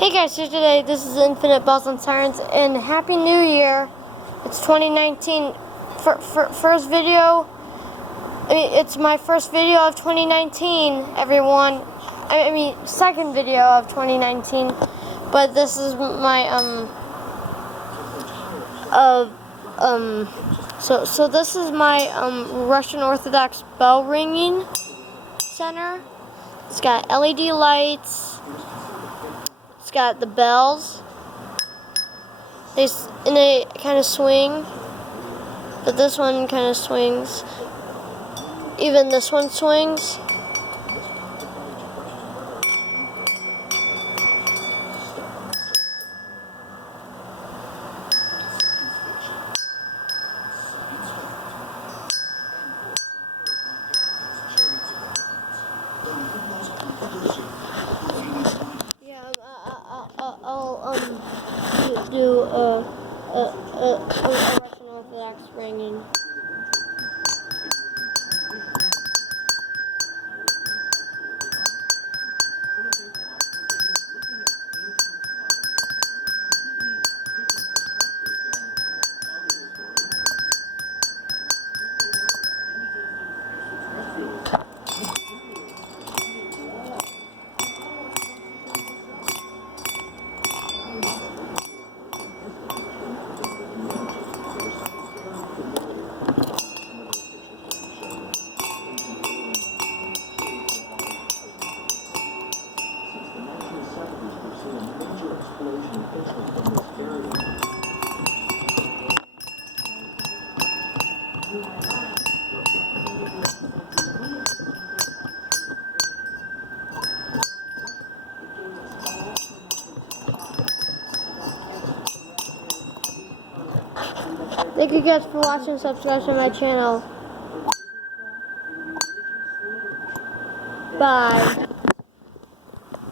Hey guys, here today, this is Infinite Bells and Sirens, and Happy New Year. It's 2019. First video, it's my first video of 2019, everyone. Second video of 2019, but this is my, so this is my, Russian Orthodox bell ringing center. It's got LED lights. It's got the bells. They kind of swing, but this one kind of swings. Even this one swings. I'll do a Russian Orthodox ringing. Thank you guys for watching. Subscribe to my channel. Bye.